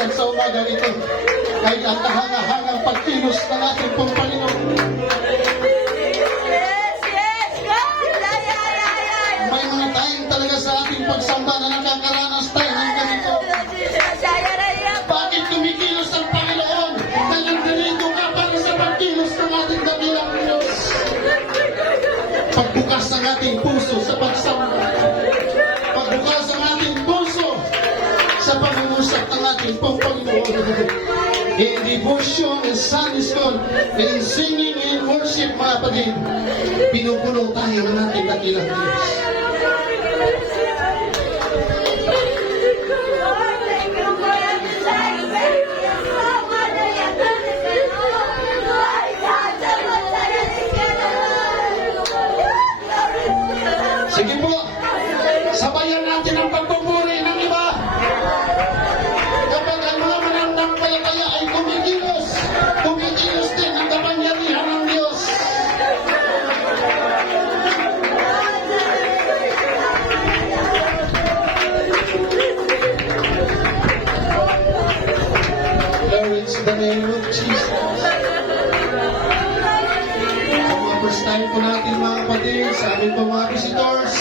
kalakasan sa umagang ito ay ang kahanga-hangang pagkilos ng ating pong Panginoon. May mga tayong talaga sa ating pagsamba na nakakaranas tayo ng ganito. Bakit kumikilos ang Panginoon? Dahil nandito ka para sa pagkilos ng ating dakilang Diyos. Pagbukas ng ating puso sa pagsamba. Pagbukas ng ating puso sa pangungusap ng ating pong Panginoon. In devotion and Sunday school, in singing and worship, mga kapatid, pinupuno tayo ng ating dakilang Diyos. Sige po, sabayan natin ang pagpupuri ng iba. Kapag ang mga mananampalataya ay kumikilos, kumikilos din ang kapangyarihan ng Diyos. Glory to the name of Jesus. Ang mga first time po natin mga kapatid, sa aming mga visitors,